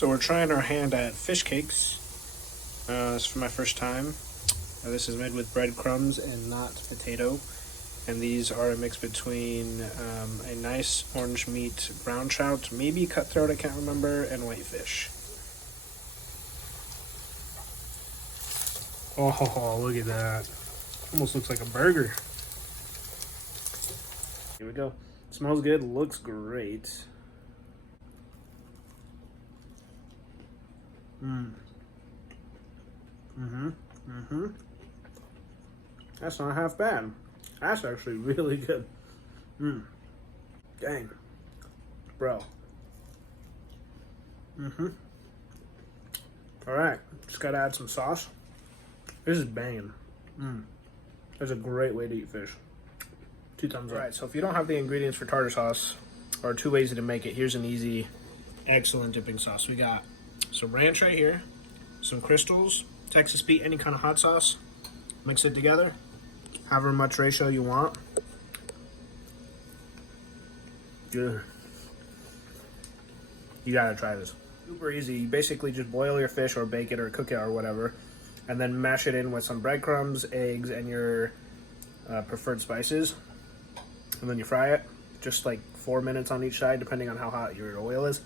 So we're trying our hand at fish cakes. This is for my first time. This is made with breadcrumbs and not potato. And these are a mix between a nice orange meat brown trout, maybe cutthroat, I can't remember, and whitefish. Oh, look at that. Almost looks like a burger. Here we go. Smells good, looks great. That's not half bad. That's actually really good. Dang. Bro. Alright, just gotta add some sauce. This is banging. That's a great way to eat fish. 2 thumbs up. Alright, so if you don't have the ingredients for tartar sauce, or 2 ways to make it, here's an easy, excellent dipping sauce. We got some ranch right here, some crystals, Texas Pete, any kind of hot sauce. Mix it together, however much ratio you want. Good. You gotta try this. Super easy. You basically just boil your fish or bake it or cook it or whatever, and then mash it in with some breadcrumbs, eggs, and your preferred spices. And then you fry it, just like 4 minutes on each side, depending on how hot your oil is.